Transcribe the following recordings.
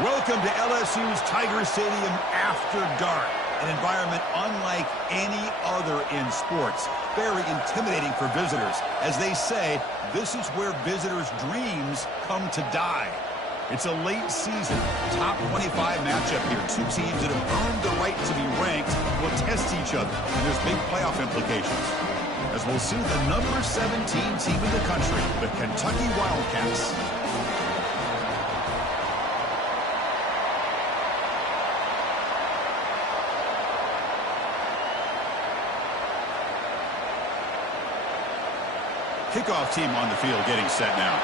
Welcome to LSU's Tiger Stadium after dark. An environment unlike any other in sports. Very intimidating for visitors. As they say, this is where visitors' dreams come to die. It's a late season, top 25 matchup here. Two teams that have earned the right to be ranked will test each other, and there's big playoff implications. As we'll see the number 17 team in the country, the Kentucky Wildcats. Kickoff team on the field getting set now.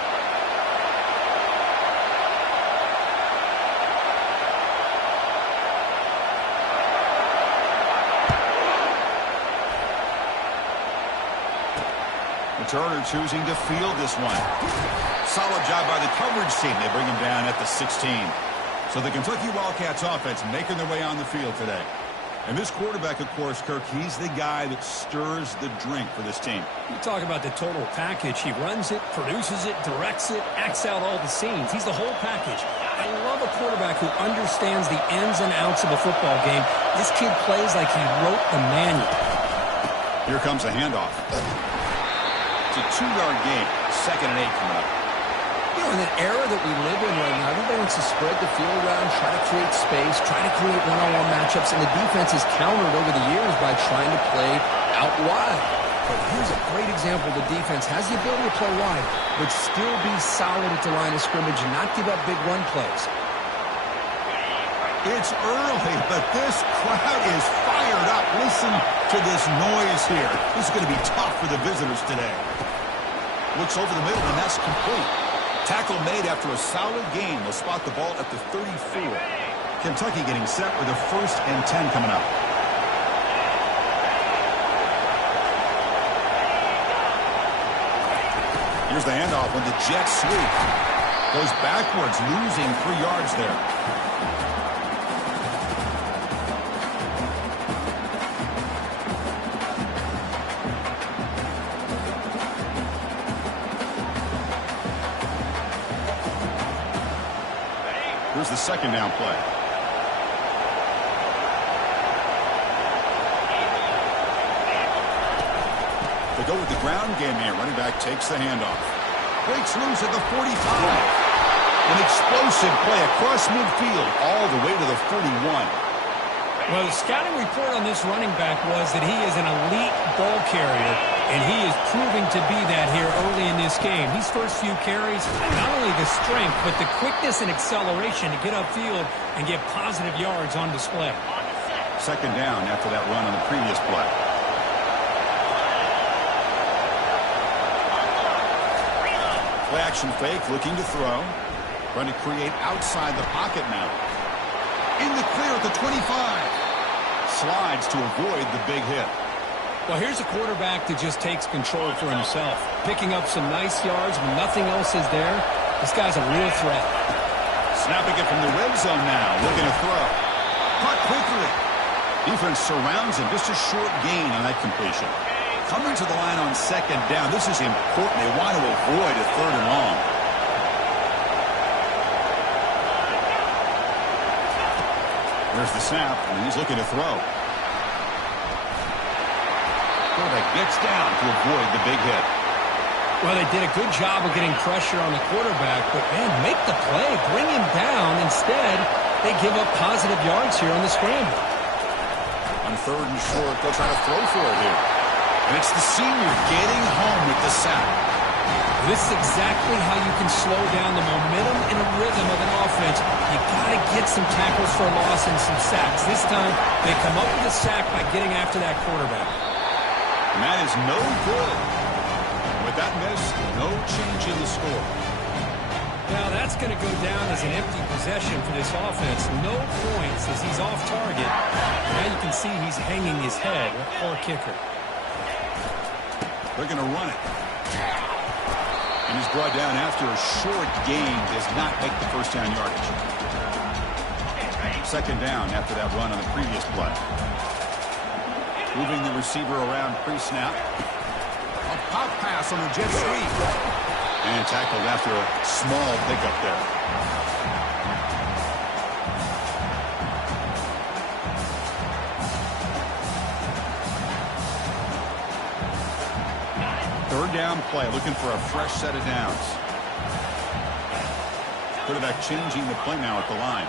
Returner choosing to field this one. Solid job by the coverage team. They bring him down at the 16. So the Kentucky Wildcats offense making their way on the field today. And this quarterback, of course, Kirk, he's the guy that stirs the drink for this team. You talk about the total package. He runs it, produces it, directs it, acts out all the scenes. He's the whole package. I love a quarterback who understands the ins and outs of a football game. This kid plays like he wrote the manual. Here comes a handoff. It's a 2-yard gain. 2nd and 8 coming up. You know, in an era that we live in right now, everybody wants to spread the field around, try to create space, try to create one-on-one matchups, and the defense has countered over the years by trying to play out wide. But here's a great example. The defense has the ability to play wide, but still be solid at the line of scrimmage and not give up big run plays. It's early, but this crowd is fired up. Listen to this noise here. This is going to be tough for the visitors today. Looks over the middle, and that's complete. Tackle made after a solid gain. They'll spot the ball at the 34. Kentucky getting set with a 1st and 10 coming up. Here's the handoff on the jet sweep. Goes backwards, losing 3 yards there. Here's the 2nd down play. They go with the ground game here. Running back takes the handoff. Breaks loose at the 45. An explosive play across midfield all the way to the 41. Well, the scouting report on this running back was that he is an elite ball carrier, and he is proving to be that here early in this game. These first few carries, not only the strength, but the quickness and acceleration to get upfield and get positive yards on display. 2nd down after that run on the previous play. Play action fake, looking to throw. Trying to create outside the pocket now. In the clear at the 25. Slides to avoid the big hit. Well, here's a quarterback that just takes control for himself. Picking up some nice yards when nothing else is there. This guy's a real threat. Snapping it from the red zone now. Looking to throw. Caught quickly. Defense surrounds him. Just a short gain on that completion. Coming to the line on 2nd down. This is important. They want to avoid a 3rd and long. There's the snap, and he's looking to throw. Quarterback gets down to avoid the big hit. Well, they did a good job of getting pressure on the quarterback, but, man, make the play. Bring him down. Instead, they give up positive yards here on the scramble. On 3rd and short, they'll try to throw for it here. And it's the senior getting home with the sack. This is exactly how you can slow down the momentum and a rhythm of an offense. You got to get some tackles for a loss and some sacks. This time, they come up with a sack by getting after that quarterback. And that is no good. With that miss, no change in the score. Now, that's going to go down as an empty possession for this offense. No points as he's off target. Now you can see he's hanging his head. Poor kicker. They're going to run it. And he's brought down after a short gain. Does not make the 1st down yardage. 2nd down after that run on the previous play. Moving the receiver around pre-snap. A pop pass on the jet sweep. And tackled after a small pickup there. Third down play, looking for a fresh set of downs. Quarterback changing the play now at the line.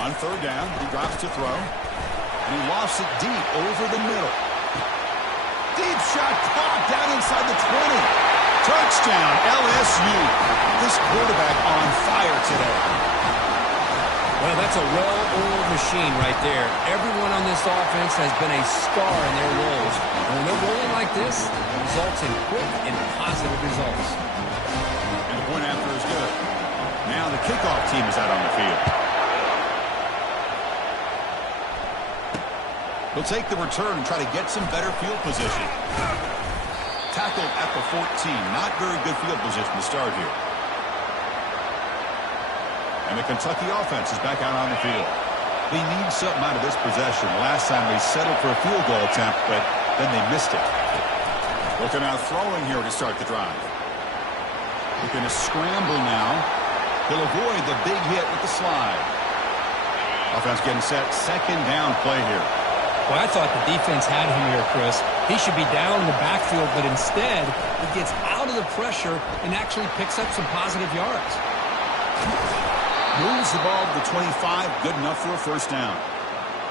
On third down, he drops to throw. And he lofts it deep over the middle. Deep shot caught down inside the 20. Touchdown, LSU. This quarterback on fire today. Well, that's a well-oiled machine right there. Everyone on this offense has been a star in their roles. And when they're rolling like this, it results in quick and positive results. And the point after is good. Now the kickoff team is out on the field. He'll take the return and try to get some better field position. Tackled at the 14. Not very good field position to start here. And the Kentucky offense is back out on the field. They need something out of this possession. Last time they settled for a field goal attempt, but then they missed it. Looking out throwing here to start the drive. Looking to scramble now. He'll avoid the big hit with the slide. Offense getting set. Second down play here. Well, I thought the defense had him here, Chris. He should be down in the backfield, but instead he gets out of the pressure and actually picks up some positive yards. Moves the ball to the 25. Good enough for a first down.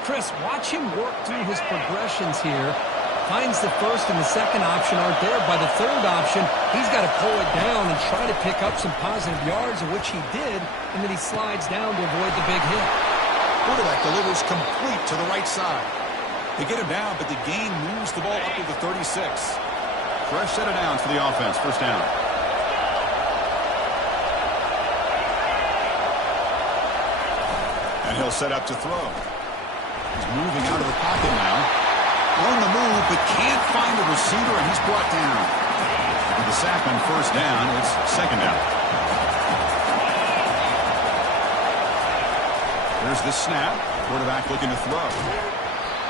Chris, watch him work through his progressions here. Finds the first and the second option aren't there. By the third option, he's got to pull it down and try to pick up some positive yards, of which he did, and then he slides down to avoid the big hit. Quarterback delivers complete to the right side. They get him down, but the gain moves the ball up to the 36. Fresh set of downs for the offense. First down. And he'll set up to throw. He's moving out of the pocket now. On the move, but can't find a receiver, and he's brought down. With the sack on first down, it's second down. Here's the snap. Quarterback looking to throw.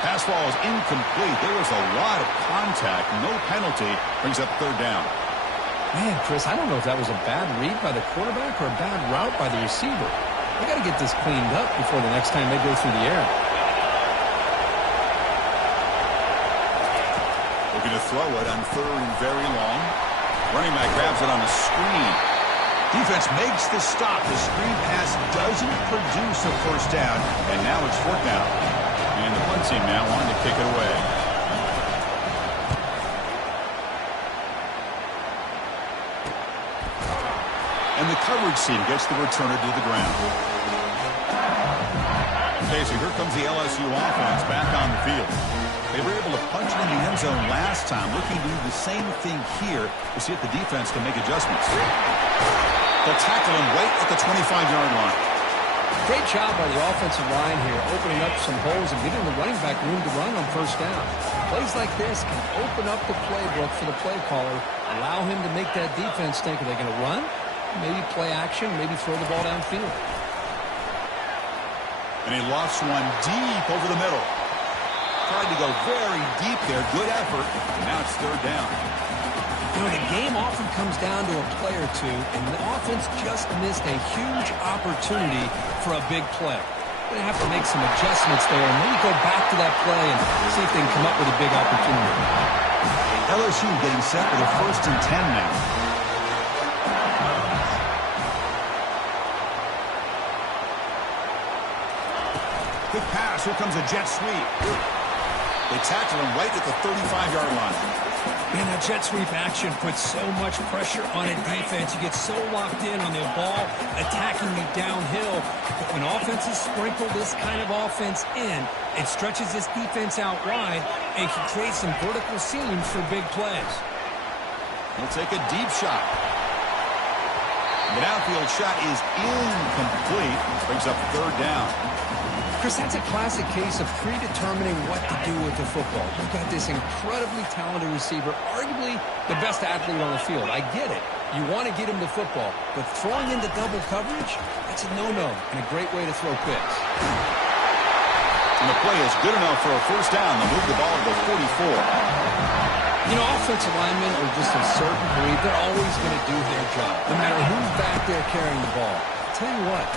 Pass ball is incomplete. There was a lot of contact. No penalty. Brings up third down. Man, Chris, I don't know if that was a bad read by the quarterback or a bad route by the receiver. They got to get this cleaned up before the next time they go through the air. Looking to throw it on third and very long. Running back grabs it on a screen. Defense makes the stop. The screen pass doesn't produce a first down, and now it's fourth down. And the punt team now wanting to kick it away. And the coverage team gets the returner to the ground. Okay, so here comes the LSU offense back on the field. They were able to punch it in the end zone last time. Looking to do the same thing here to see if the defense can make adjustments. They'll tackle him right at the 25-yard line. Great job by the offensive line here, opening up some holes and giving the running back room to run on first down. Plays like this can open up the playbook for the play caller, allow him to make that defense think, are they going to run? Maybe play action, maybe throw the ball downfield. And he lofts one deep over the middle. Tried to go very deep there. Good effort. And now it's third down. You know, the game often comes down to a play or two, and the offense just missed a huge opportunity for a big play. They're going to have to make some adjustments there and maybe go back to that play and see if they can come up with a big opportunity. LSU getting set with a 1st and 10 now. Quick pass. Here comes a jet sweep. They tackle him right at the 35-yard line. Man, that jet sweep action puts so much pressure on a defense. You get so locked in on the ball attacking you downhill. But when offenses sprinkle this kind of offense in, it stretches this defense out wide and can create some vertical seams for big plays. He'll take a deep shot. The downfield shot is incomplete. Brings up third down. Chris, that's a classic case of predetermining what to do with the football. You've got this incredibly talented receiver, arguably the best athlete on the field. I get it. You want to get him the football, but throwing into double coverage, that's a no-no and a great way to throw picks. And the play is good enough for a first down. They'll move the ball to the 44. You know, offensive linemen are just a certain breed. They're always going to do their job, no matter who's back there carrying the ball. I'll tell you what,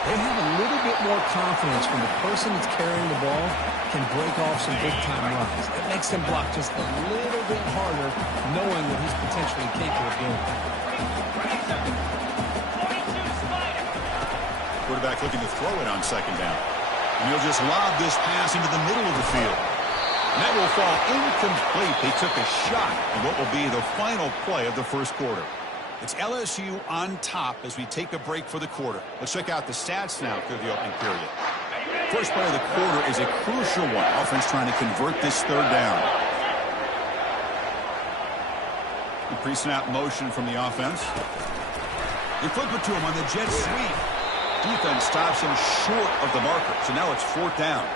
They have a little bit more confidence when the person that's carrying the ball can break off some big-time runs. It makes them block just a little bit harder, knowing what he's potentially capable of doing. Quarterback looking to throw it on second down. And he'll just lob this pass into the middle of the field. And that will fall incomplete. They took a shot in what will be the final play of the first quarter. It's LSU on top as we take a break for the quarter. Let's check out the stats now through the opening period. First play of the quarter is a crucial one. Offense trying to convert this third down. The pre-snap motion from the offense. They flip it to him on the jet sweep. Defense stops him short of the marker. So now it's fourth down.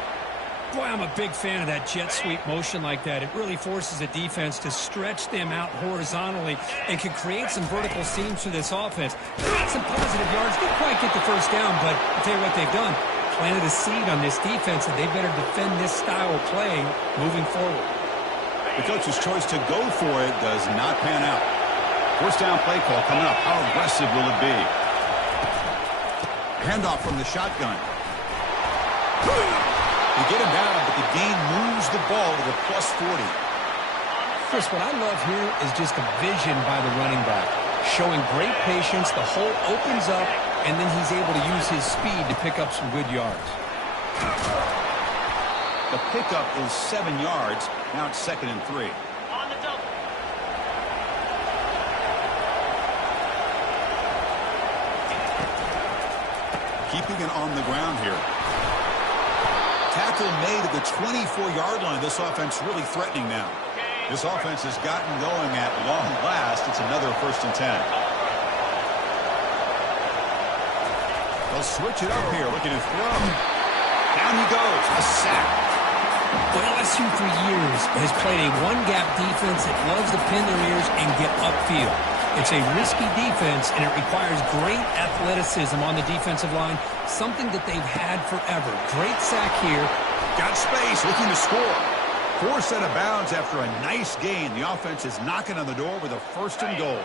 Boy, I'm a big fan of that jet sweep motion like that. It really forces the defense to stretch them out horizontally and can create some vertical seams for this offense. They've got some positive yards. Didn't quite get the first down, but I'll tell you what they've done. Planted a seed on this defense, and they better defend this style of playing moving forward. The coach's choice to go for it does not pan out. First down play call coming up. How aggressive will it be? Handoff from the shotgun. They get him down, but the gain moves the ball to the plus 40. Chris, what I love here is just the vision by the running back. Showing great patience, the hole opens up, and then he's able to use his speed to pick up some good yards. The pickup is 7 yards. Now it's 2nd and 3. On the double. Keeping it on the ground here. Tackle made at the 24-yard line. This offense really threatening now. This offense has gotten going at long last. It's another 1st and 10. They'll switch it up here, looking to throw. Down he goes. A sack. Well, LSU for years has played a one-gap defense that loves to pin their ears and get upfield. It's a risky defense, and it requires great athleticism on the defensive line, something that they've had forever. Great sack here. Got space, looking to score. Forced out of bounds after a nice gain. The offense is knocking on the door with a 1st and goal.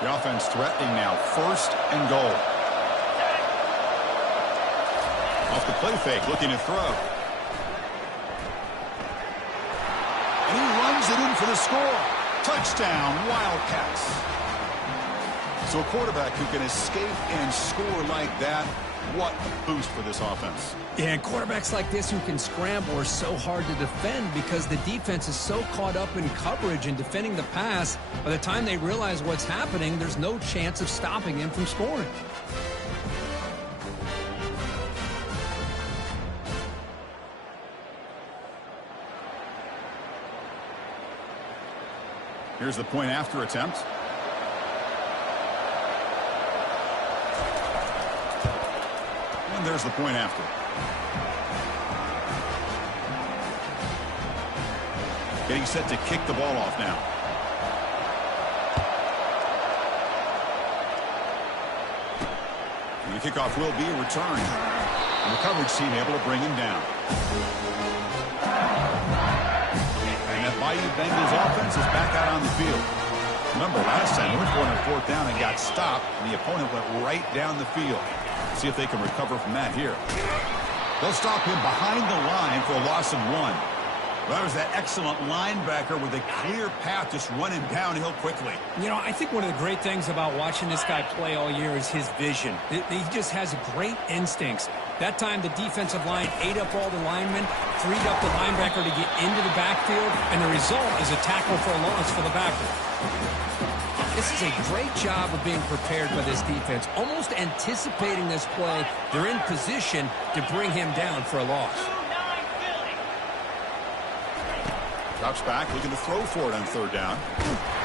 The offense threatening now, 1st and goal. Off the play fake, looking to throw. And he runs it in for the score. Touchdown, Wildcats. So a quarterback who can escape and score like that, what a boost for this offense. Yeah, and quarterbacks like this who can scramble are so hard to defend because the defense is so caught up in coverage and defending the pass. By the time they realize what's happening, there's no chance of stopping him from scoring. Here's the point after attempt. And there's the point after. Getting set to kick the ball off now. And the kickoff will be a return. And the coverage team able to bring him down. And that Bayou Bengals offense is back out on the field. Remember, last time, they were going on 4th down and got stopped, and the opponent went right down the field. See if they can recover from that here. They'll stop him behind the line for a loss of 1. Well, that was that excellent linebacker with a clear path just running downhill quickly. You know, I think one of the great things about watching this guy play all year is his vision. He just has great instincts. That time, the defensive line ate up all the linemen, freed up the linebacker to get into the backfield, and the result is a tackle for a loss for the backer. This is a great job of being prepared by this defense. Almost anticipating this play, they're in position to bring him down for a loss. Drops back, looking to throw for it on 3rd down.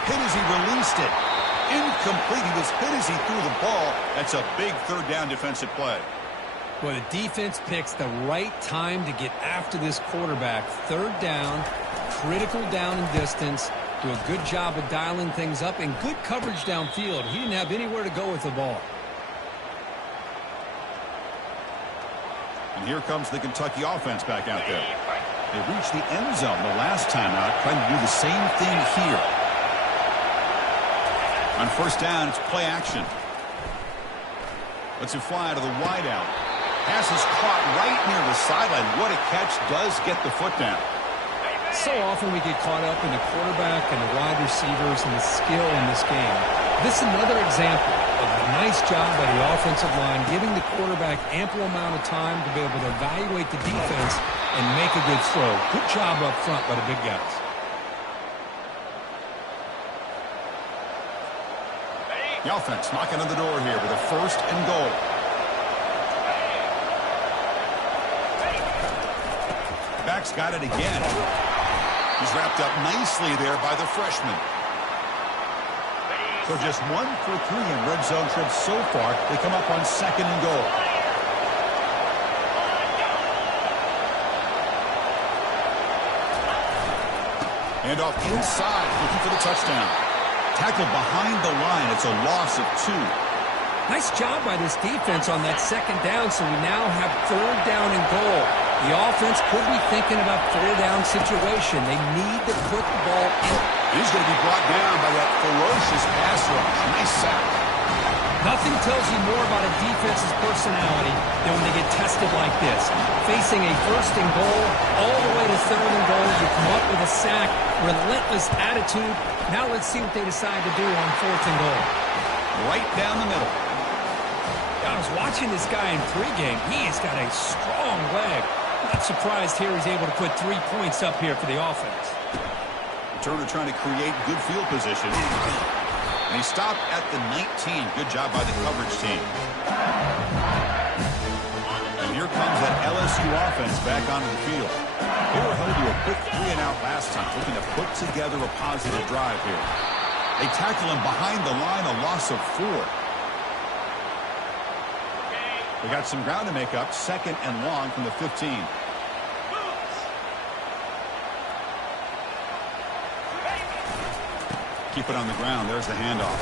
Hit as he released it. Incomplete. He was hit as he threw the ball. That's a big 3rd down defensive play. Well, the defense picks the right time to get after this quarterback. 3rd down, critical down and distance. Do a good job of dialing things up and good coverage downfield. He didn't have anywhere to go with the ball. And here comes the Kentucky offense back out there. They reached the end zone the last time out, trying to do the same thing here. On 1st down, it's play action. Lets it fly to the wideout. Pass is caught right near the sideline. What a catch. Does get the foot down. So often we get caught up in the quarterback and the wide receivers and the skill in this game. This is another example of a nice job by the offensive line, giving the quarterback ample amount of time to be able to evaluate the defense and make a good throw. Good job up front by the big guys. The offense knocking on the door here with a 1st and goal. Back's got it again. He's wrapped up nicely there by the freshman. So just 1 for 3 in red zone trips so far. They come up on 2nd and goal. And off inside, looking for the touchdown. Tackled behind the line. It's a loss of 2. Nice job by this defense on that 2nd down, so we now have 3rd down and goal. The offense could be thinking about 4th-down situation. They need to put the ball in. He's going to be brought down by that ferocious pass rush. Nice sack. Nothing tells you more about a defense's personality than when they get tested like this. Facing a 1st and goal, all the way to 3rd and goal, you come up with a sack, relentless attitude. Now let's see what they decide to do on 4th and goal. Right down the middle. I was watching this guy in pregame. He has got a strong leg. Not surprised here he's able to put 3 points up here for the offense. Turner trying to create good field position. And he stopped at the 19. Good job by the coverage team. And here comes that LSU offense back onto the field. They were held to a quick 3-and-out last time, looking to put together a positive drive here. They tackle him behind the line, a loss of 4. They got some ground to make up, 2nd and long from the 15. Keep it on the ground. There's the handoff.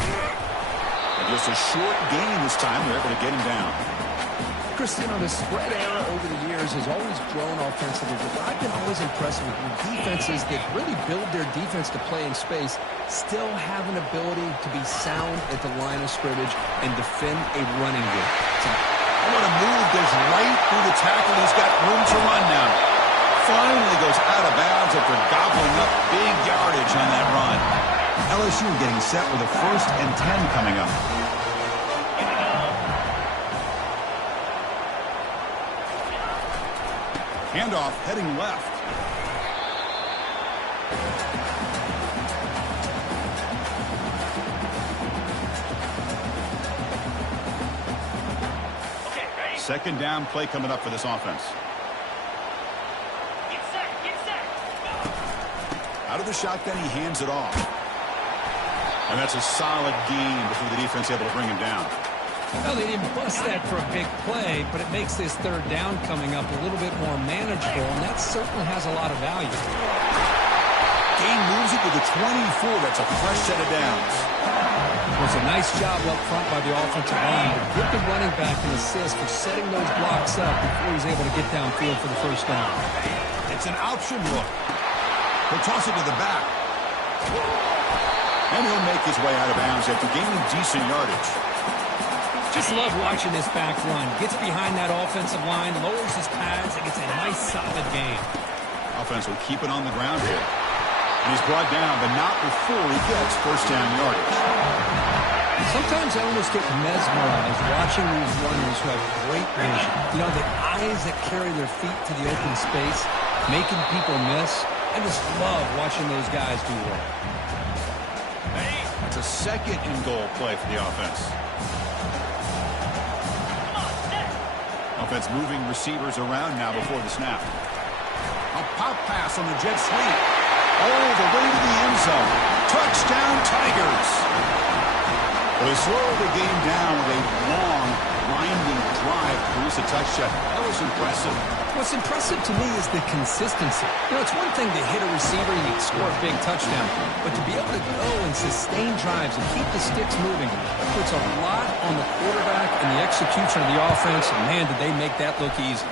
And just a short gain this time. They're able to get him down. Chris, the spread era over the years has always grown offensively, but I've been always impressed with defenses that really build their defense to play in space, still have an ability to be sound at the line of scrimmage and defend a running game. What a move, goes right through the tackle. He's got room to run now. Finally goes out of bounds after gobbling up big yardage on that run. LSU getting set with a 1st and 10 coming up. Handoff heading left. Second down play coming up for this offense. Out of the shotgun, he hands it off. And that's a solid gain before the defense able to bring him down. Well, they didn't bust that for a big play, but it makes this 3rd down coming up a little bit more manageable, and that certainly has a lot of value. Gain moves it to the 24. That's a fresh set of downs. It was a nice job up front by the offensive line to give the running back an assist for setting those blocks up before he was able to get downfield for the 1st down. It's an option look. He'll toss it to the back. And he'll make his way out of bounds after gaining decent yardage. Just love watching this back run. Gets behind that offensive line, lowers his pads, and gets a nice solid gain. Offense will keep it on the ground here. And he's brought down, but not before he gets 1st down yardage. Sometimes I almost get mesmerized watching these runners who have great vision. You know, the eyes that carry their feet to the open space, making people miss. I just love watching those guys do work. It's a 2nd and goal play for the offense. Offense moving receivers around now before the snap. A pop pass on the jet sweep. Oh, the way to the end zone. Touchdown, Tigers. Well, they slow the game down with a long, winding drive to produce a touchdown. That was impressive. What's impressive to me is the consistency. You know, it's one thing to hit a receiver and you can score a big touchdown, but to be able to go and sustain drives and keep the sticks moving, that puts a lot on the quarterback and the execution of the offense, and man, did they make that look easy.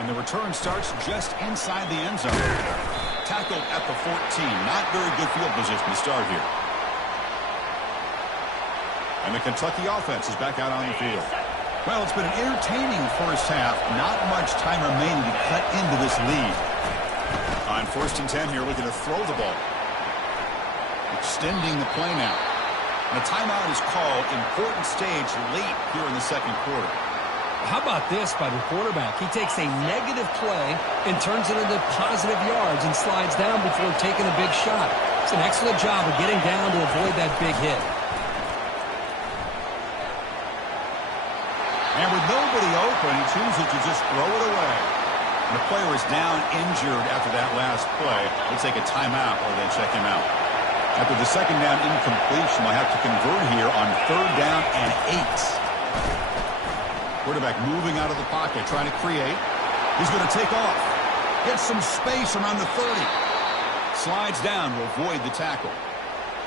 And the return starts just inside the end zone. Tackled at the 14. Not very good field position to start here. And And the Kentucky offense is back out on the field. Well, it's been an entertaining first half. Not much time remaining to cut into this lead. On 1st and 10 here, looking to throw the ball. Extending the play now. And a timeout is called. Important stage late here in the second quarter. How about this by the quarterback? He takes a negative play and turns it into positive yards and slides down before taking a big shot. It's an excellent job of getting down to avoid that big hit. And with nobody open, he chooses to just throw it away. And the player is down injured after that last play. They'll take a timeout or they check him out. After the second down incompletion, they'll have to convert here on 3rd down and 8. Quarterback moving out of the pocket, trying to create. He's going to take off. Gets some space around the 30. Slides down to avoid the tackle.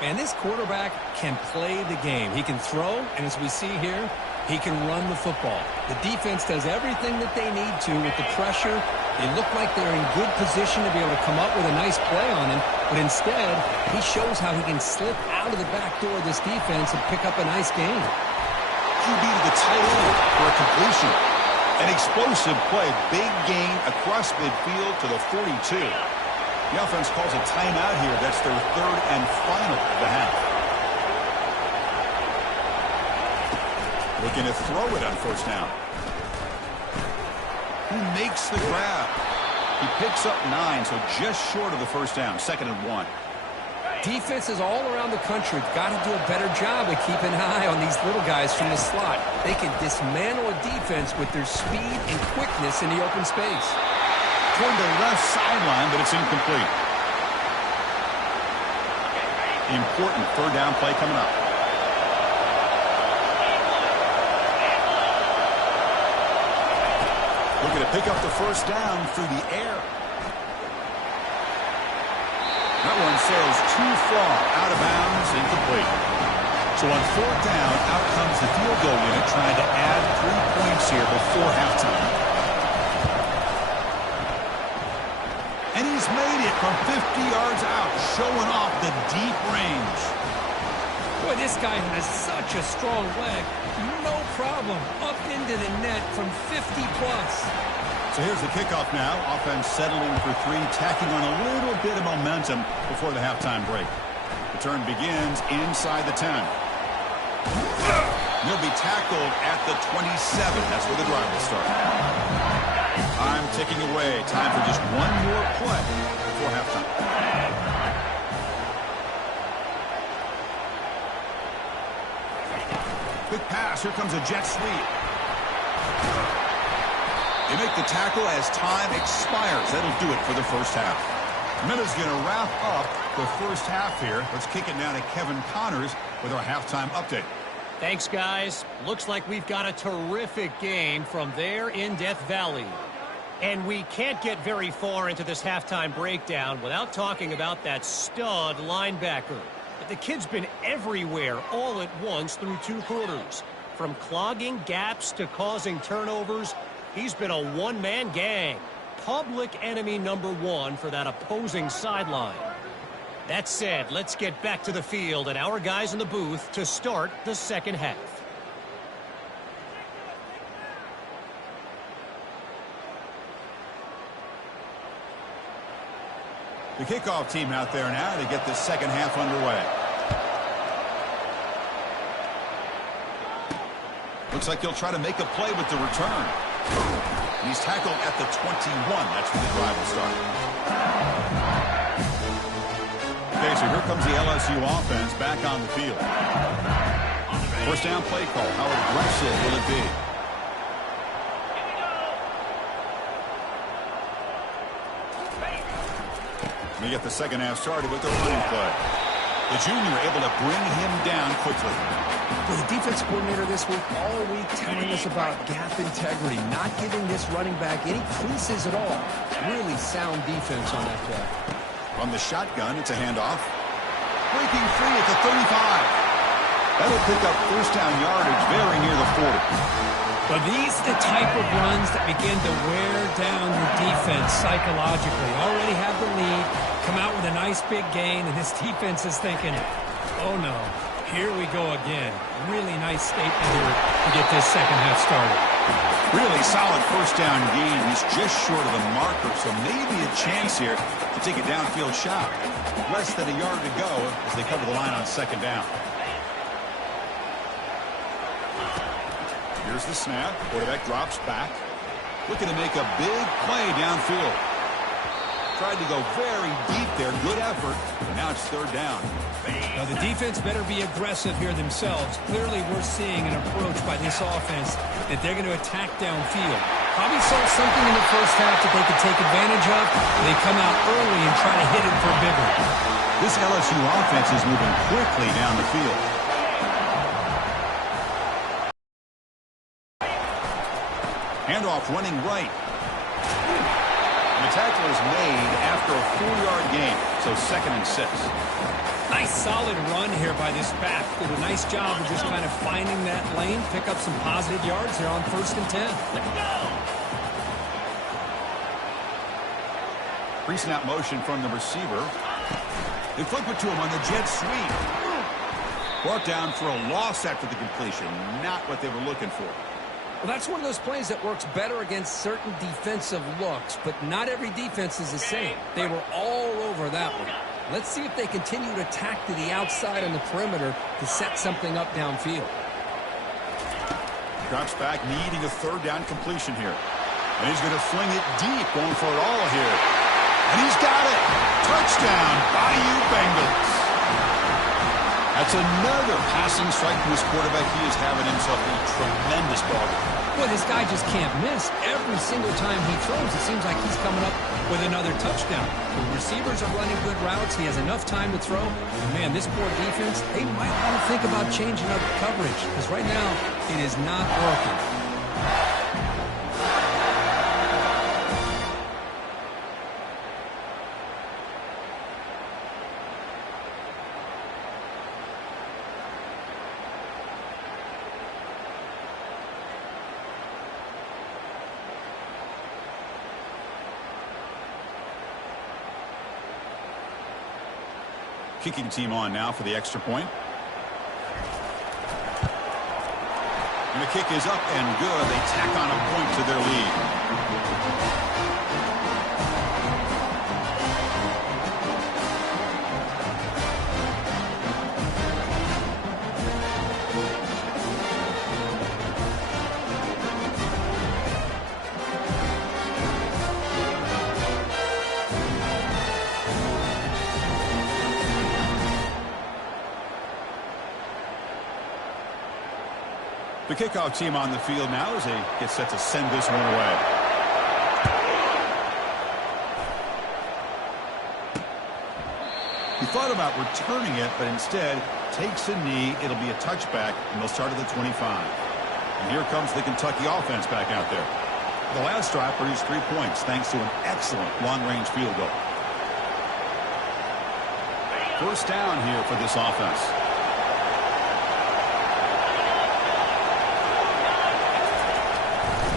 And this quarterback can play the game. He can throw, and as we see here, he can run the football. The defense does everything that they need to with the pressure. They look like they're in good position to be able to come up with a nice play on him, but instead, he shows how he can slip out of the back door of this defense and pick up a nice gain. QB to the tight end for a completion. An explosive play. Big gain across midfield to the 42. The offense calls a timeout here. That's their 3rd and final of the half. Looking to throw it on 1st down. Who makes the grab? He picks up 9, so just short of the 1st down. 2nd and 1. Defenses all around the country have got to do a better job of keeping an eye on these little guys from the slot. They can dismantle a defense with their speed and quickness in the open space. Toward the left sideline, but it's incomplete. Important 3rd down play coming up. Looking to pick up the 1st down through the air. That one sails too far, out of bounds, incomplete. So on 4th down, out comes the field goal unit, trying to add 3 points here before halftime. And he's made it from 50 yards out, showing off the deep range. Boy, this guy has such a strong leg. No problem. Up into the net from 50+. So here's the kickoff now. Offense settling for 3, tacking on a little bit of momentum before the halftime break. The turn begins inside the 10. He'll be tackled at the 27. That's where the drive will start. Time ticking away. Time for just one more play before halftime. Quick pass. Here comes a jet sweep. They make the tackle as time expires. That'll do it for the 1st half. Minna's going to wrap up the 1st half here. Let's kick it now to Kevin Connors with our halftime update. Thanks, guys. Looks like we've got a terrific game from there in Death Valley. And we can't get very far into this halftime breakdown without talking about that stud linebacker. But the kid's been everywhere all at once through 2 quarters. From clogging gaps to causing turnovers, he's been a one-man gang. Public enemy number 1 for that opposing sideline. That said, let's get back to the field and our guys in the booth to start the 2nd half. The kickoff team out there now to get the 2nd half underway. Looks like he'll try to make a play with the return. And he's tackled at the 21. That's where the drive will start. Okay, so here comes the LSU offense back on the field. 1st down play call. How aggressive will it be? We get the 2nd half started with the running play. The junior able to bring him down quickly. The defense coordinator this week all week telling us about gap integrity, not giving this running back any creases at all. Really sound defense on that play. From the shotgun, it's a handoff. Breaking free at the 35. That'll pick up 1st down yardage very near the 40. But these are the type of runs that begin to wear down your defense psychologically. Already have the lead, come out with a nice big gain, and this defense is thinking, oh no, Here we go again. Really nice statement here to get this second half started. Really solid first down gain. He's just short of the marker, so maybe a chance here to take a downfield shot. Less than a yard to go as they cover the line on second down. Here's the snap. Quarterback drops back. Looking to make a big play downfield. Tried to go very deep there. Good effort. But now it's third down. Now the defense better be aggressive here themselves. Clearly we're seeing an approach by this offense that they're going to attack downfield. Probably saw something in the first half that they could take advantage of. They come out early and try to hit it for a big one. This LSU offense is moving quickly down the field. Handoff running right. And the tackle is made after a 4-yard gain, so 2nd and 6. Nice solid run here by this back. Did a nice job of just kind of finding that lane, pick up some positive yards here on 1st and 10. Pre-snap motion from the receiver. They flip it to him on the jet sweep. Brought down for a loss after the completion. Not what they were looking for. Well, that's one of those plays that works better against certain defensive looks, but not every defense is the same. They were all over that one. Let's see if they continue to attack to the outside on the perimeter to set something up downfield. Drops back, needing a 3rd down completion here. And he's going to fling it deep, going for it all here. And he's got it. Touchdown, Bayou Bengals. That's another passing strike from this quarterback. He is having himself a tremendous ball game. Well, this guy just can't miss. Every single time he throws, it seems like he's coming up with another touchdown. The receivers are running good routes. He has enough time to throw. And, man, this poor defense, they might want to think about changing up coverage because right now it is not working. Kicking team on now for the extra point. And the kick is up and good. They tack on a point to their lead. The kickoff team on the field now as they get set to send this one away. He thought about returning it, but instead takes a knee. It'll be a touchback, and they'll start at the 25. And here comes the Kentucky offense back out there. The last drive produced 3 points thanks to an excellent long-range field goal. First down here for this offense.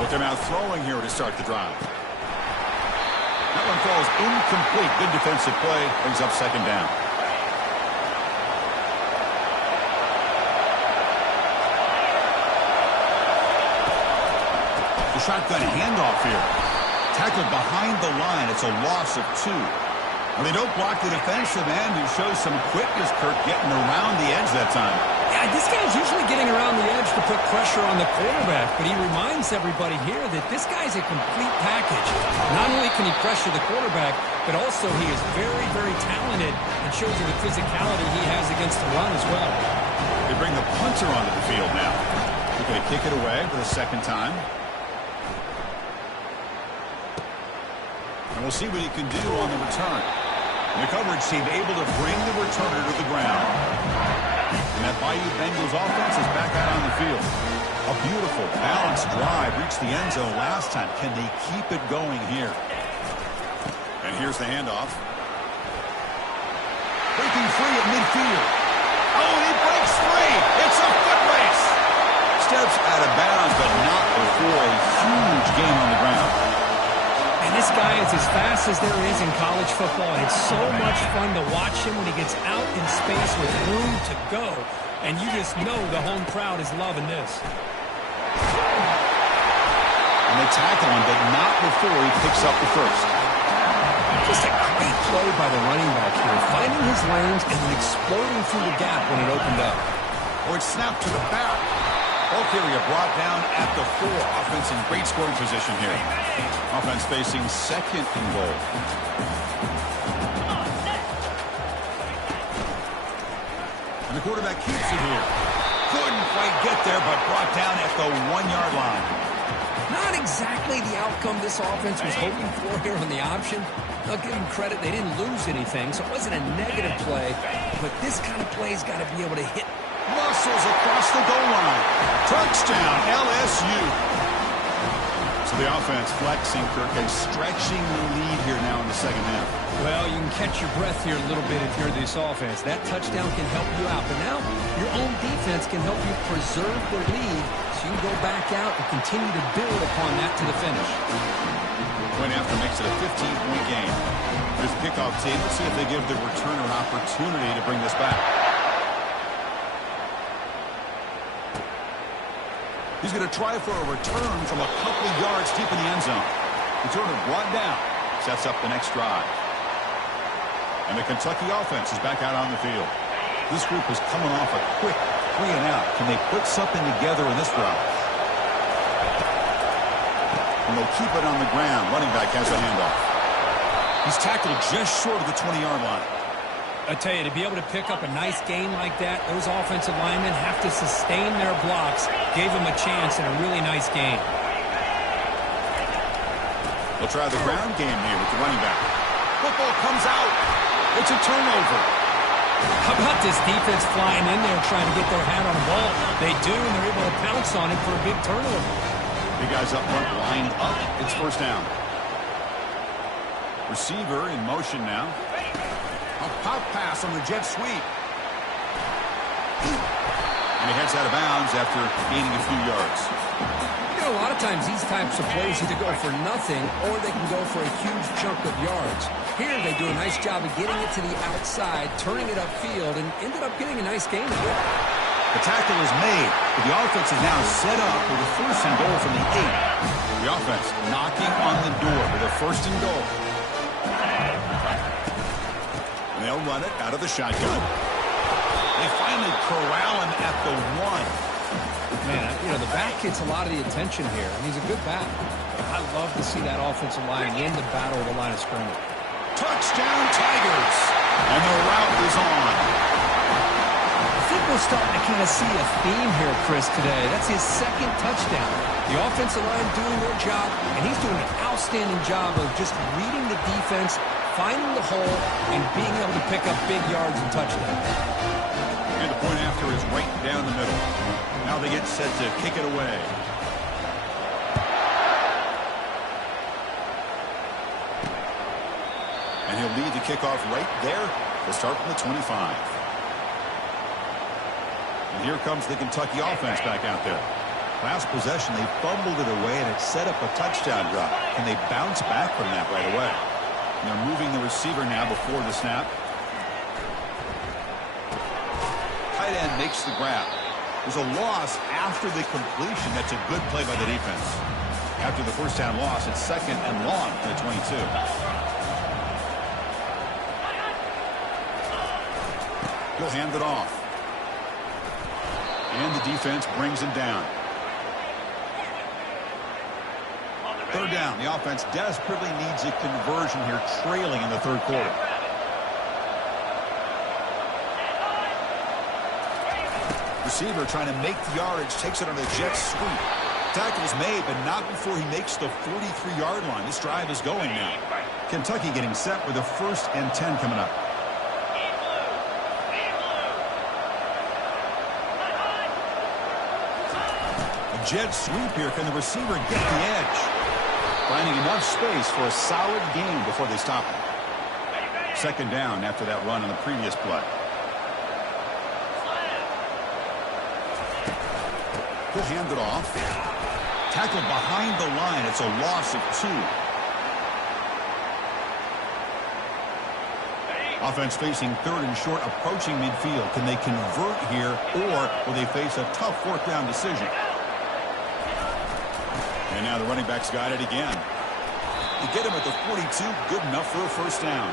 They're now throwing here to start the drive. That one falls incomplete. Good defensive play. Brings up 2nd down. The shotgun handoff here. Tackled behind the line. It's a loss of 2. Well, they don't block the defensive end, who shows some quickness, Kirk, getting around the edge that time. Yeah, this guy's usually getting around the edge to put pressure on the quarterback, but he reminds everybody here that this guy's a complete package. Not only can he pressure the quarterback, but also he is very, very talented and shows you the physicality he has against the run as well. They bring the punter onto the field now. They're going to kick it away for the 2nd time. And we'll see what he can do on the return. And the coverage team able to bring the returner to the ground. And that Bayou Bengals offense is back out on the field. A beautiful, balanced drive. Reached the end zone last time. Can they keep it going here? And here's the handoff. Breaking free at midfield. Oh, and he breaks free. It's a foot race. Steps out of bounds, but not before a huge gain on the ground. And This guy is as fast as there is in college football, and it's so much fun to watch him when he gets out in space with room to go. And you just know the home crowd is loving this. And they tackle him, but not before he picks up the first. Just a great play by the running back here, finding his lanes and then exploding through the gap when it opened up. Or it's snapped to the back. Ball carrier brought down at the 4. Offense in great scoring position here. Offense facing second and goal. And the quarterback keeps it here. Couldn't quite get there, but brought down at the 1-yard line. Not exactly the outcome this offense was hoping for here on the option. I'll give them credit, they didn't lose anything, so it wasn't a negative play. But this kind of play's got to be able to hit. Muscles across the goal line. Touchdown, LSU. So the offense flexing, Kirk, and stretching the lead here now in the second half. Well, you can catch your breath here a little bit if you're this offense. That touchdown can help you out. But now your own defense can help you preserve the lead so you can go back out and continue to build upon that to the finish. Point after makes it a 15-point game. Here's the kickoff team. Let's see if they give the returner an opportunity to bring this back. He's going to try for a return from a couple of yards deep in the end zone. Returner brought down. Sets up the next drive. And the Kentucky offense is back out on the field. This group is coming off a quick 3-and-out. Can they put something together in this drive? And they'll keep it on the ground. Running back has a handoff. He's tackled just short of the 20-yard line. I tell you, to be able to pick up a nice gain like that, those offensive linemen have to sustain their blocks. Gave him a chance and a really nice gain. They'll try the ground game here with the running back. Football comes out. It's a turnover. How about this defense flying in there trying to get their hat on the ball? They do, and they're able to pounce on it for a big turnover. Big guys up front lined up. It's first down. Receiver in motion now. A pop pass on the jet sweep. And he heads out of bounds after gaining a few yards. You know, a lot of times these types of plays either go for nothing or they can go for a huge chunk of yards. Here they do a nice job of getting it to the outside, turning it upfield, and ended up getting a nice gain of it. The tackle is made, but the offense is now set up with a first and goal from the 8. The offense knocking on the door with a first and goal. And they'll run it out of the shotgun. They finally corral him at the 1. Man, you know, the back gets a lot of the attention here, and he's a good back. I love to see that offensive line win the battle of the line of scrimmage. Touchdown, Tigers! And the route is on. I think we're starting to kind of see a theme here, Chris, today. That's his second touchdown. The offensive line doing their job, and he's doing an outstanding job of just reading the defense, finding the hole, and being able to pick up big yards and touchdowns. And the point after is right down the middle. Now they get set to kick it away. And he'll lead the kickoff right there. They'll start from the 25. And here comes the Kentucky offense back out there. Last possession, they fumbled it away, and it set up a touchdown drop. Can they bounce back from that right away? And they're moving the receiver now before the snap. Tight end makes the grab. There's a loss after the completion. That's a good play by the defense. After the first down loss, it's second and long for the 22. He'll hand it off. And the defense brings him down. Third down. The offense desperately needs a conversion here, trailing in the third quarter. Receiver trying to make the yardage, takes it on a jet sweep. Tackle is made, but not before he makes the 43-yard line. This drive is going now. Kentucky getting set with a 1st and 10 coming up. A jet sweep here. Can the receiver get the edge? Finding enough space for a solid gain before they stop him. Second down after that run on the previous play. He'll hand it off. Tackled behind the line. It's a loss of 2. Offense facing third and short, approaching midfield. Can they convert here, or will they face a tough fourth down decision? And now the running back's got it again. You get him at the 42, good enough for a first down.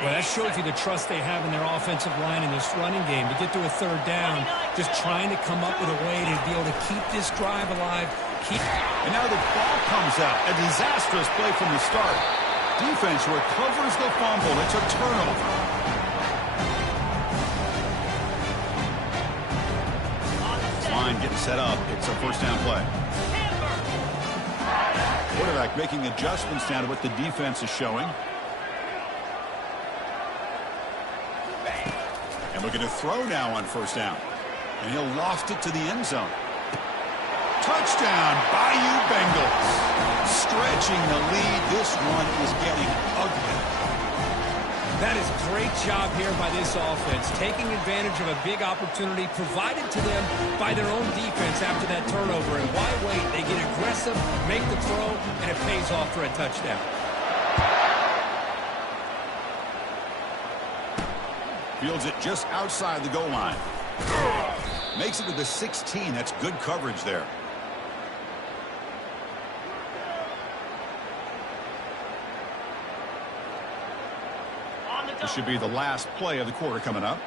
Well, that shows you the trust they have in their offensive line in this running game. To get to a third down, just trying to come up with a way to be able to keep this drive alive. And now the ball comes out. A disastrous play from the start. Defense recovers the fumble. It's a turnover. Line getting set up. It's a first down play. Quarterback making adjustments now to what the defense is showing. And looking to throw now on first down. And he'll loft it to the end zone. Touchdown, Bayou Bengals. Stretching the lead. This one is getting ugly. That is a great job here by this offense, taking advantage of a big opportunity provided to them by their own defense after that turnover. And why wait? They get aggressive, make the throw, and it pays off for a touchdown. Fields it just outside the goal line. Makes it to the 16. That's good coverage there. This should be the last play of the quarter coming up.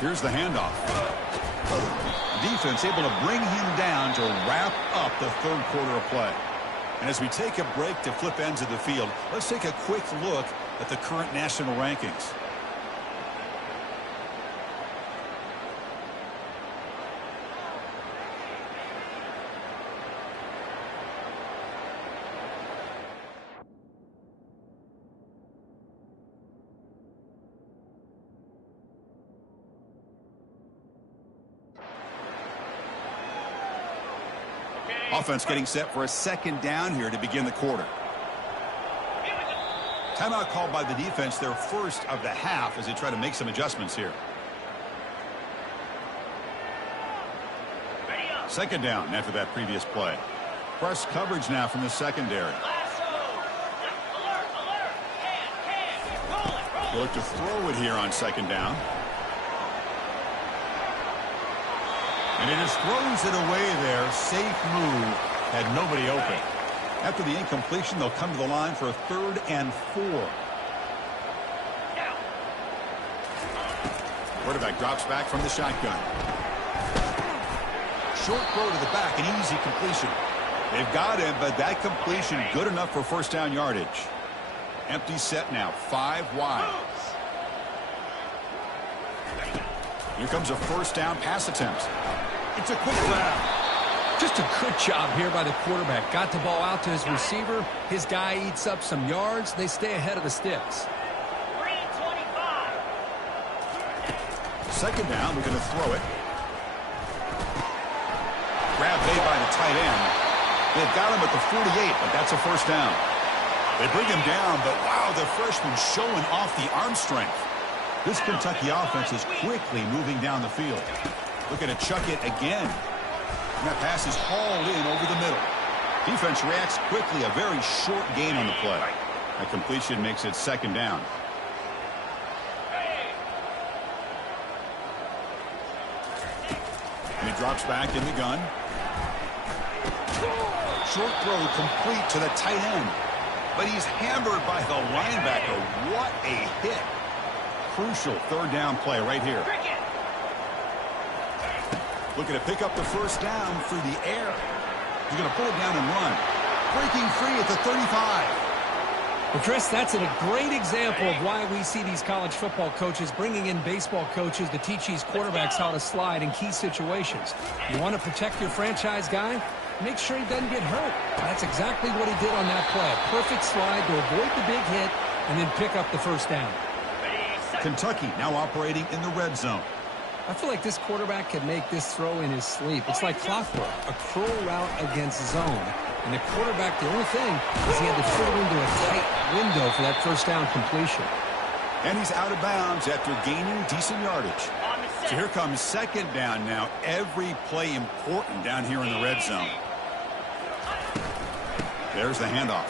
Here's the handoff. Defense able to bring him down to wrap up the third quarter of play. And as we take a break to flip ends of the field, let's take a quick look at the current national rankings. Offense getting set for a second down here to begin the quarter. Timeout called by the defense, their first of the half, as they try to make some adjustments here. Second down after that previous play. Press coverage now from the secondary. They look to throw it here on second down. And he just throws it away there. Safe move. Had nobody open. After the incompletion, they'll come to the line for a 3rd and 4. Quarterback drops back from the shotgun. Short throw to the back, an easy completion. They've got him, but that completion good enough for first down yardage. Empty set now, 5 wide. Here comes a first down pass attempt. It's a quick grab. Just a good job here by the quarterback. Got the ball out to his receiver. His guy eats up some yards. They stay ahead of the sticks. Second down, we're going to throw it. Grab made by the tight end. They've got him at the 48, but that's a first down. They bring him down, but wow, the freshman showing off the arm strength. This Kentucky offense is quickly moving down the field. Looking to chuck it again. And that pass is hauled in over the middle. Defense reacts quickly. A very short gain on the play. That completion makes it second down. And he drops back in the gun. Short throw complete to the tight end. But he's hammered by the linebacker. What a hit. Crucial third down play right here. Looking to pick up the first down through the air. He's going to pull it down and run. Breaking free at the 35. Well, Chris, that's a great example of why we see these college football coaches bringing in baseball coaches to teach these quarterbacks how to slide in key situations. You want to protect your franchise guy? Make sure he doesn't get hurt. That's exactly what he did on that play. A perfect slide to avoid the big hit and then pick up the first down. Kentucky now operating in the red zone. I feel like this quarterback could make this throw in his sleep. It's like clockwork, a curl route against zone. And the quarterback, the only thing is he had to fit it into a tight window for that first down completion. And he's out of bounds after gaining decent yardage. So here comes second down now. Every play important down here in the red zone. There's the handoff.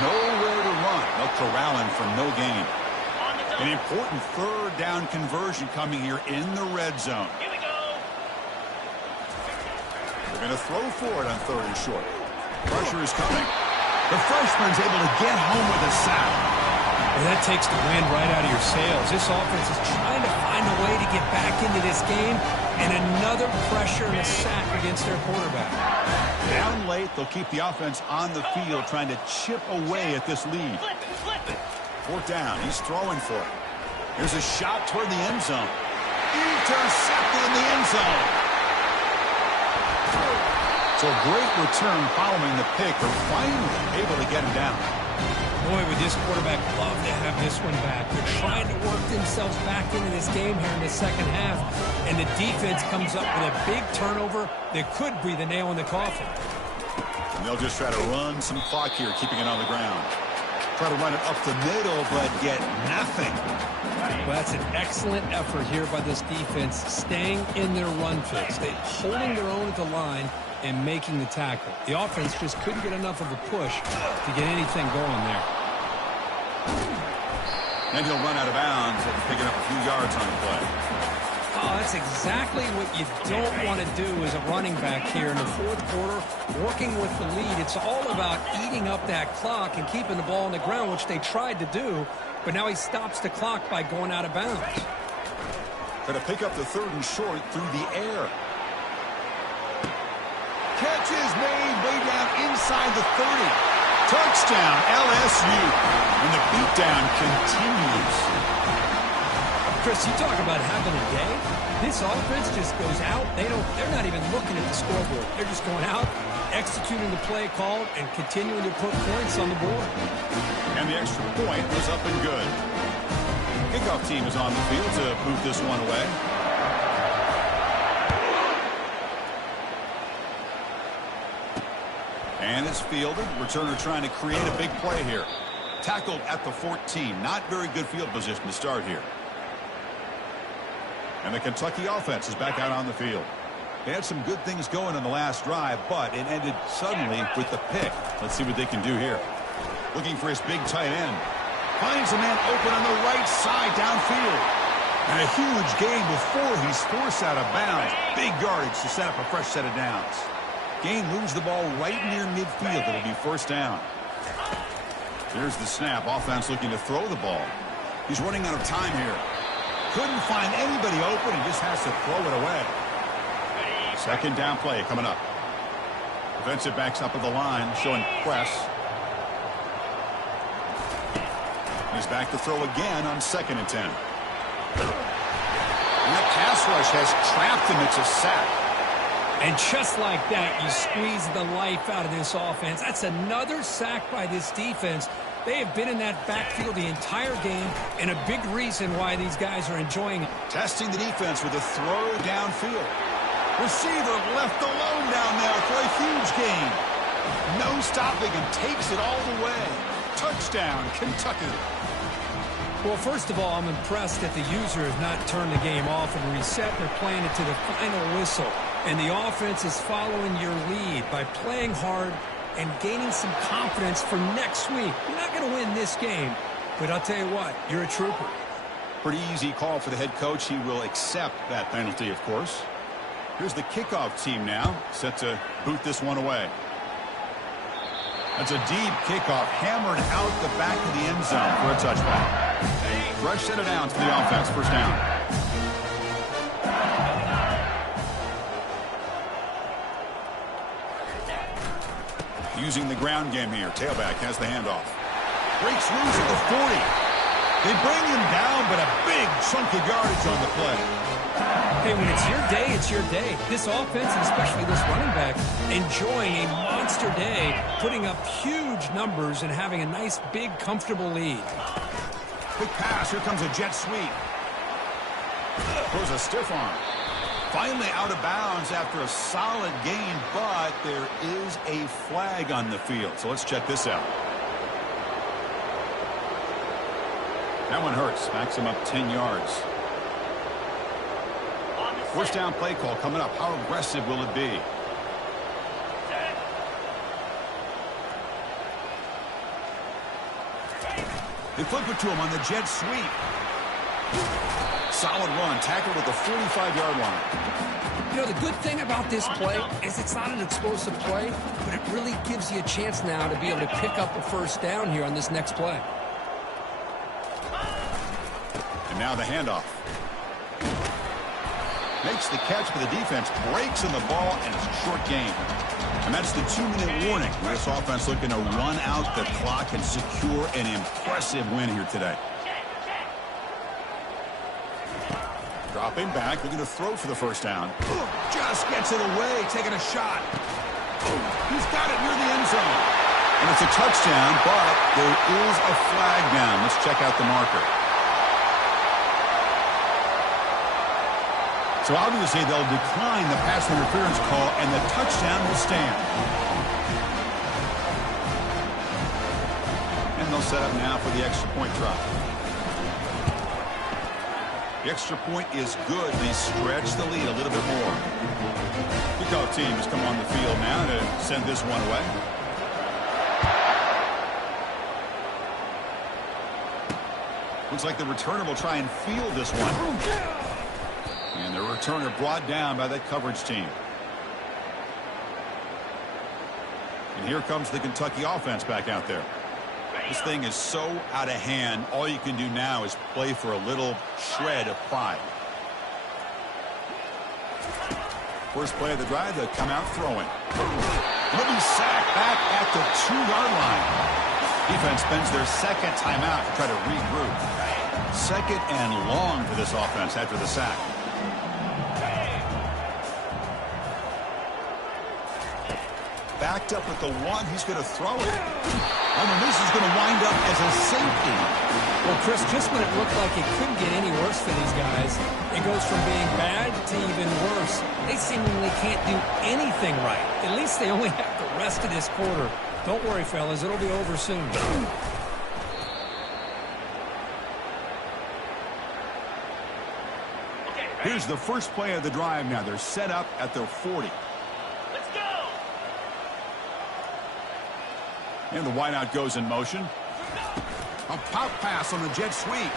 Nowhere to run. They'll corral him for no gain. An important third down conversion coming here in the red zone. Here we go. They're going to throw for it on 3rd and short. Pressure is coming. The freshman's able to get home with a sack. Well, that takes the wind right out of your sails. This offense is trying to find a way to get back into this game, and another pressure and a sack against their quarterback. Down late, they'll keep the offense on the field trying to chip away at this lead. Flip it. 4th down. He's throwing for it. Here's a shot toward the end zone. Intercepted in the end zone. So great return following the pick. They're finally able to get him down. Boy, would this quarterback love to have this one back. They're trying to work themselves back into this game here in the second half, and the defense comes up with a big turnover that could be the nail in the coffin. And they'll just try to run some clock here, keeping it on the ground. Try to run it up the middle, but get nothing. Well, that's an excellent effort here by this defense, staying in their run fix. They're holding their own at the line and making the tackle. The offense just couldn't get enough of a push to get anything going there. And he'll run out of bounds after picking up a few yards on the play. Oh, that's exactly what you don't want to do as a running back here in the 4th quarter, working with the lead. It's all about eating up that clock and keeping the ball on the ground, which they tried to do, but now he stops the clock by going out of bounds. Going to pick up the 3rd and short through the air. Catch is made way down inside the 30. Touchdown, LSU. And the beatdown continues. Chris, you talk about having a day. This offense just goes out. They're not even looking at the scoreboard. They're just going out, executing the play called, and continuing to put points on the board. And the extra point was up and good. Kickoff team is on the field to move this one away. And it's fielded. Returner trying to create a big play here. Tackled at the 14. Not very good field position to start here. And the Kentucky offense is back out on the field. They had some good things going on the last drive, but it ended suddenly with the pick. Let's see what they can do here. Looking for his big tight end. Finds a man open on the right side downfield. And a huge gain before he's forced out of bounds. Big yardage to set up a fresh set of downs. Gain moves the ball right near midfield. It'll be 1st down. Here's the snap. Offense looking to throw the ball. He's running out of time here. Couldn't find anybody open. He just has to throw it away. 2nd down play coming up. Defensive backs up at the line, showing press. He's back to throw again on 2nd and 10. And that pass rush has trapped him. It's a sack. And just like that, you squeeze the life out of this offense. That's another sack by this defense. They have been in that backfield the entire game, and a big reason why these guys are enjoying it. Testing the defense with a throw downfield. Receiver left alone down there for a huge gain. No stopping him. Takes it all the way. Touchdown, Kentucky. Well, first of all, I'm impressed that the user has not turned the game off and reset. They're playing it to the final whistle. And the offense is following your lead by playing hard and gaining some confidence for next week. You're not going to win this game, but I'll tell you what, you're a trooper. Pretty easy call for the head coach. He will accept that penalty, of course. Here's the kickoff team now, set to boot this one away. That's a deep kickoff, hammered out the back of the end zone for a touchback. Fresh set of downs for the offense, 1st down. Using the ground game here. Tailback has the handoff. Breaks loose at the 40. They bring him down, but a big chunk of yardage on the play. Hey, when it's your day, it's your day. This offense, and especially this running back, enjoying a monster day, putting up huge numbers and having a nice, big, comfortable lead. Quick pass. Here comes a jet sweep. Throws a stiff arm. Finally out of bounds after a solid gain, but there is a flag on the field. So let's check this out. That one hurts. Backs him up 10 yards. 1st down play call coming up. How aggressive will it be? They flip it to him on the jet sweep. Solid run, tackled at the 45-yard line. You know, the good thing about this play is it's not an explosive play, but it really gives you a chance now to be able to pick up a first down here on this next play. And now the handoff. Makes the catch, but the defense breaks in the ball, and it's a short game. And that's the 2-minute warning. This offense looking to run out the clock and secure an impressive win here today. Dropping back, looking to throw for the first down. Just gets it away, taking a shot. He's got it near the end zone. And it's a touchdown, but there is a flag down. Let's check out the marker. So obviously they'll decline the pass interference call, and the touchdown will stand. And they'll set up now for the extra point try. The extra point is good. They stretch the lead a little bit more. Kickoff team has come on the field now to send this one away. Looks like the returner will try and field this one. And the returner brought down by that coverage team. And here comes the Kentucky offense back out there. This thing is so out of hand, all you can do now is play for a little shred of pride. First play of the drive, they come out throwing. He'll be sacked back at the 2-yard line. Defense spends their second timeout to try to regroup. Second and long for this offense after the sack. Backed up at the 1, he's going to throw it. And this is going to wind up as a safety. Well, Chris, just when it looked like it couldn't get any worse for these guys, it goes from being bad to even worse. They seemingly can't do anything right. At least they only have the rest of this quarter. Don't worry, fellas, it'll be over soon. Here's the first play of the drive now. They're set up at their 40. And the wideout goes in motion. A pop pass on the jet sweep.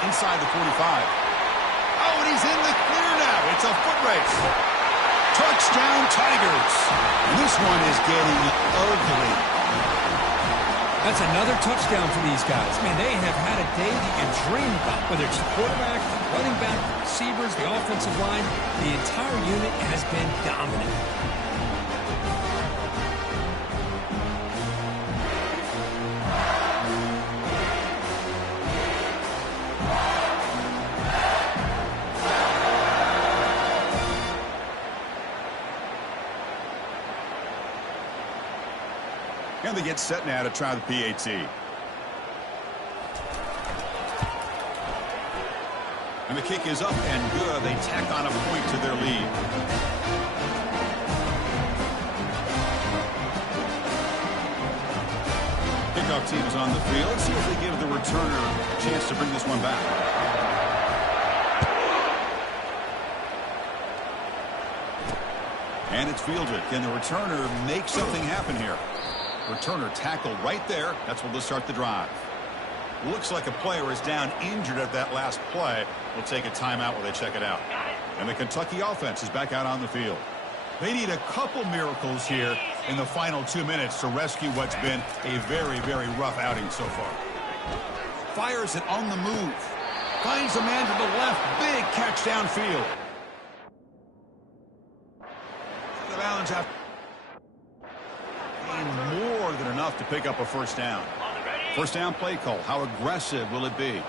Inside the 45. Oh, and he's in the clear now. It's a foot race. Touchdown, Tigers. And this one is getting ugly. That's another touchdown for these guys. Man, they have had a day that you dream about. Whether it's the quarterback, the running back, the receivers, the offensive line, the entire unit has been dominant. And they get set now to try the PAT. And the kick is up and good. They tack on a point to their lead. Kickoff team is on the field. Let's see if they give the returner a chance to bring this one back. And it's fielded. Can the returner make something happen here? Returner tackled right there. That's where they'll start the drive. Looks like a player is down injured at that last play. We'll take a timeout while they check it out. And the Kentucky offense is back out on the field. They need a couple miracles here in the final 2 minutes to rescue what's been a very, very rough outing so far. Fires it on the move. Finds a man to the left. Big catch downfield. The balance after. More than enough to pick up a first down. First down play call. How aggressive will it be?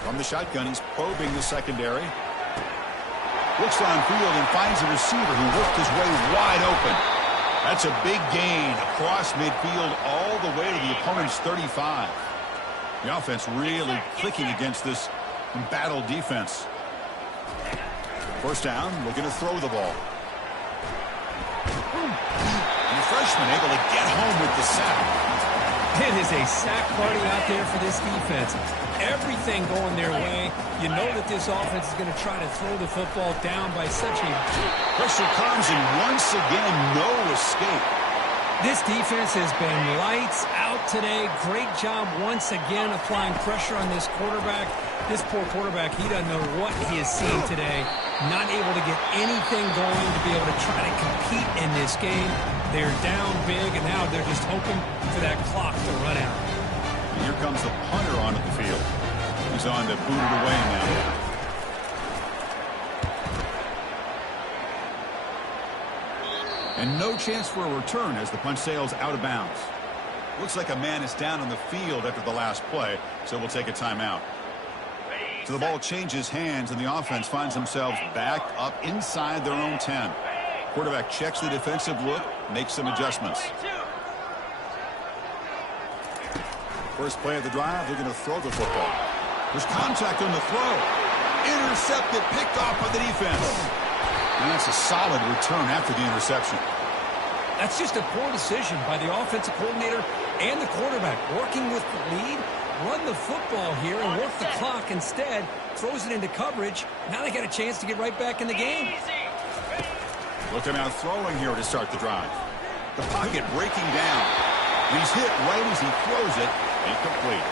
From the shotgun, he's probing the secondary. Looks downfield and finds a receiver who worked his way wide open. That's a big gain across midfield all the way to the opponent's 35. The offense really clicking against this embattled defense. First down, looking to throw the ball. And the freshman able to get home with the sack. It is a sack party out there for this defense. Everything going their way. You know that this offense is going to try to throw the football down by such a... Pressure comes, and once again, no escape. This defense has been lights out today. Great job once again applying pressure on this quarterback. This poor quarterback, he doesn't know what he has seen today. Not able to get anything going to be able to try to compete in this game. They're down big, and now they're just hoping for that clock to run out. And here comes the punter onto the field. He's on to boot it away now. And no chance for a return as the punt sails out of bounds. Looks like a man is down on the field after the last play, so we'll take a timeout. So the ball changes hands, and the offense finds themselves back up inside their own 10. Quarterback checks the defensive look, makes some adjustments. First play of the drive, they're going to throw the football. There's contact on the throw. Intercepted, picked off by the defense. And that's a solid return after the interception. That's just a poor decision by the offensive coordinator and the quarterback. Working with the lead, run the football here and work the clock instead. Throws it into coverage. Now they got a chance to get right back in the game. Looking out throwing here to start the drive. The pocket breaking down. He's hit right as he throws it. Incomplete.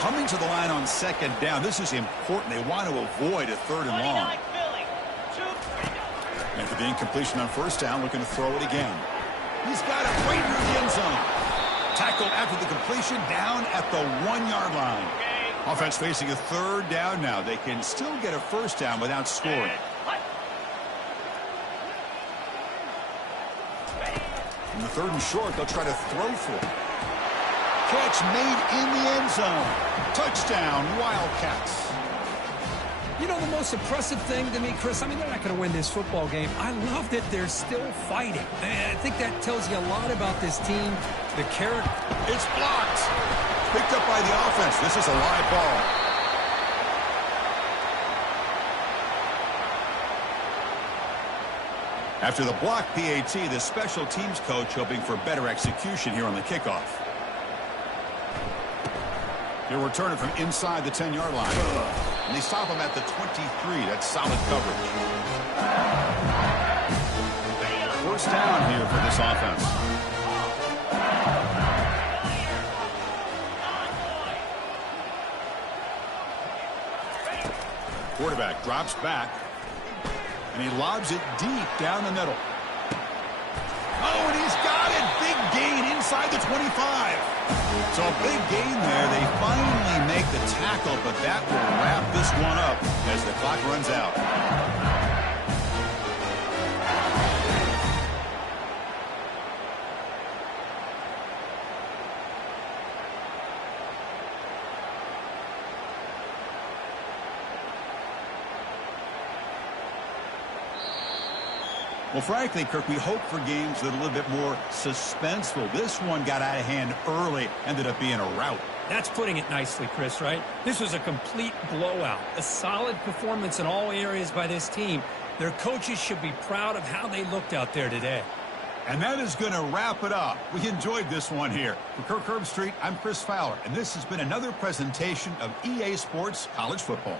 Coming to the line on second down. This is important. They want to avoid a third and long. After the incompletion on first down, looking to throw it again. He's got it right near the end zone. Tackled after the completion, down at the 1-yard line. Offense facing a third down now. They can still get a first down without scoring. In the third and short, they'll try to throw for it. Catch made in the end zone. Touchdown, Wildcats. You know, the most impressive thing to me, Chris, I mean, they're not going to win this football game. I love that they're still fighting. I think that tells you a lot about this team. The character. It's blocked. Picked up by the offense. This is a live ball. After the block PAT, the special teams coach hoping for better execution here on the kickoff. He'll return it from inside the 10-yard line. And they stop him at the 23. That's solid coverage. First down here for this offense. Quarterback drops back. And he lobs it deep down the middle. Oh, and he's got it. Big gain inside the 25. So a big gain there. They finally make the tackle, but that will wrap this one up as the clock runs out. Well, frankly, Kirk, we hope for games that are a little bit more suspenseful. This one got out of hand early, ended up being a rout. That's putting it nicely, Chris, right? This was a complete blowout. A solid performance in all areas by this team. Their coaches should be proud of how they looked out there today. And that is going to wrap it up. We enjoyed this one here. For Kirk Herbstreit, I'm Chris Fowler, and this has been another presentation of EA Sports College Football.